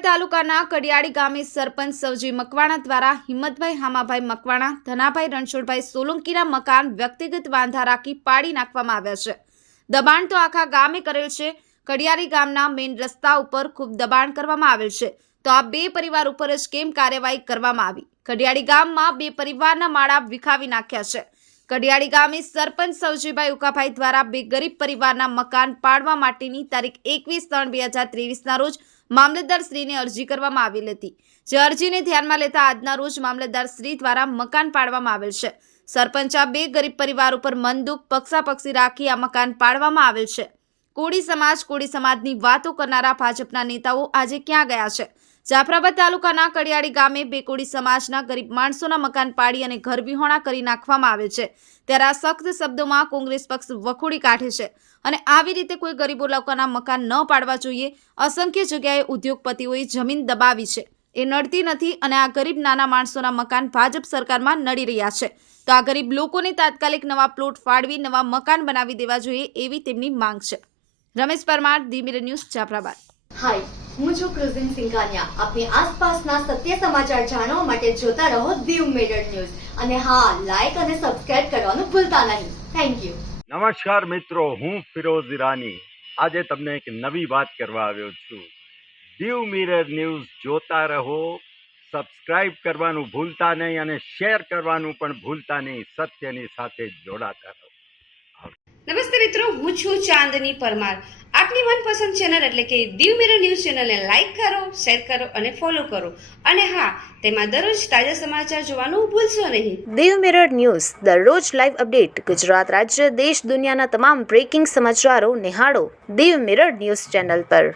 જાફરાબાદ તાલુકાના કડિયાળી ગામે સરપંચ સવજી મકવાણા દ્વારા હિંમતભાઈ હામાભાઈ મકવાણા, ધનાભાઈ રણછોડભાઈ સોલંકીના મકાન વ્યક્તિગત વાંધા રાખી પાડી નાખવામાં આવ્યા છે। દબાણ તો આખા ગામે કરેલ છે। કડિયાળી ગામના મેઇન રસ્તા ઉપર ખૂબ દબાણ કરવામાં આવેલ છે, તો આ બે પરિવાર ઉપર જ કેમ કાર્યવાહી કરવામાં આવી? કડિયાળી ગામમાં બે પરિવારના માળા વિખાવી નાખ્યા છે। કડિયાળી ગામે સરપંચ સવજીભાઈ ઉકાભાઈ દ્વારા બે ગરીબ પરિવારના મકાન પાડવા માટેની તારીખ 21/3/2023ના રોજ મામલતદાર શ્રીને અરજી કરવામાં આવેલ હતી, જે અરજીને ધ્યાનમાં લેતા આજના રોજ મામલતદાર શ્રી દ્વારા મકાન પાડવામાં આવેલ છે। સરપંચ આ બે ગરીબ પરિવાર ઉપર મનદુખ પક્ષાપક્ષી રાખી આ મકાન પાડવામાં આવેલ છે। કોળી સમાજની વાતો કરનારા ભાજપના નેતાઓ આજે ક્યાં ગયા છે? જાફરાબાદ તાલુકાના કડિયાળી ગામે બે કોળી સમાજના ગરીબ માણસોના મકાન પાડી અને ઘર વિહોણા કરી નાખવામાં આવે છે, ત્યારે આ સખ્ત શબ્દોમાં કોંગ્રેસ પક્ષ વખોડી કાઢે છે અને આવી રીતે કોઈ ગરીબો લોકોના મકાન ન પાડવા જોઈએ। અસંખ્ય જગ્યાએ ઉદ્યોગપતિઓએ જમીન દબાવી છે, એ નડતી નથી અને આ ગરીબ નાના માણસોના મકાન ભાજપ સરકારમાં નડી રહ્યા છે, તો આ ગરીબ લોકોને તાત્કાલિક નવા પ્લોટ ફાળવી નવા મકાન બનાવી દેવા જોઈએ એવી તેમની માંગ છે। Ramesh Parmar, the Mirror News, Jafrabad. Hi, હું છું ક્રુઝિન સિંઘાનિયા। આપની આસપાસના સત્ય સમાચાર જાણવા માટે જોતા રહો દીવ મિરર ન્યૂઝ અને હા, લાઈક અને સબસ્ક્રાઇબ કરવાનું ભૂલતા નહીં। Thank you. નમસ્કાર મિત્રો, હું ફિરોઝ ઈરાની આજે તમને એક નવી વાત કરવા આવ્યો છું। દીવ મિરર ન્યૂઝ જોતા રહો, સબસ્ક્રાઇબ કરવાનું ભૂલતા નહીં અને શેર કરવાનું પણ ભૂલતા નહીં। સત્યની સાથે જોડાતા રહો। નમસ્તે મિત્રો, હું છું ચાંદની પરમાર। આપની મનપસંદ ચેનલ એટલે કે દીવ મિરર ન્યૂઝ ચેનલને લાઈક કરો, શેર કરો અને ફોલો કરો અને હા, તેમાં દરરોજ તાજા સમાચાર જોવાનું ભૂલશો નહીં। દીવ મિરર ન્યૂઝ દરરોજ લાઈવ અપડેટ ગુજરાત રાજ્ય, દેશ, દુનિયાના તમામ બ્રેકિંગ સમાચારો નિહાળો દીવ મિરર ન્યૂઝ ચેનલ પર।